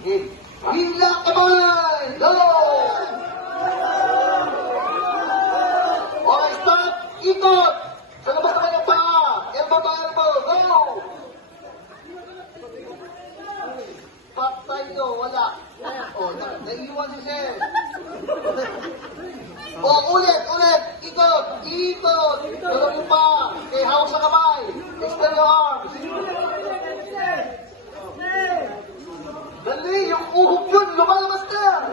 Okay. Hila kamay! Go! Okay, stop! Ikot! Sa labas naman yung paa! Elbow to elbow! Go! Patay nyo, wala. Oh, naiiwan si Sir. Oh, ulit! Ikot! Tulog yung paa! Okay, hawak sa kamay! Extend your arms! Dali! Yung uhog yun! Lumalabas na!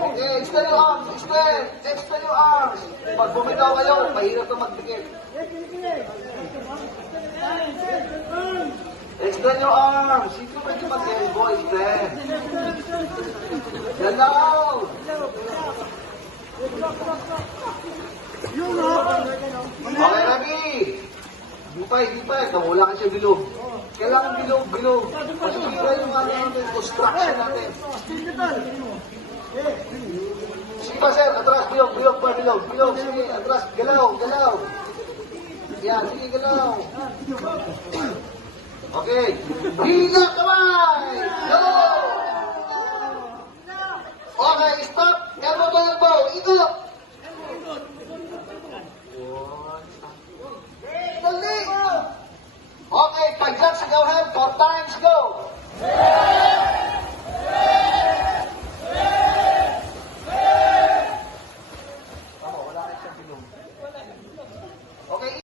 Okay, extend your arms! Extend your arms! Pag bumitaw kayo, mahirap na magdikit. Extend your arms! Hindi ko pwede mag-elbow, extend. Galaw! Okay, Rabi! Hipay. Nawala ka siya bilog. Kailangan bilog. Masukira yung construction natin. Sige pa, sir. Atras, bilog. Sige, atras. Galaw. Yan, sige, galaw. Okay. Hila kamay! Go! Okay, stop. Elbow. Ikot. Dali! Okay, pag-jump sa gawin, 4 times, go! Tama, wala kayo sa bilog.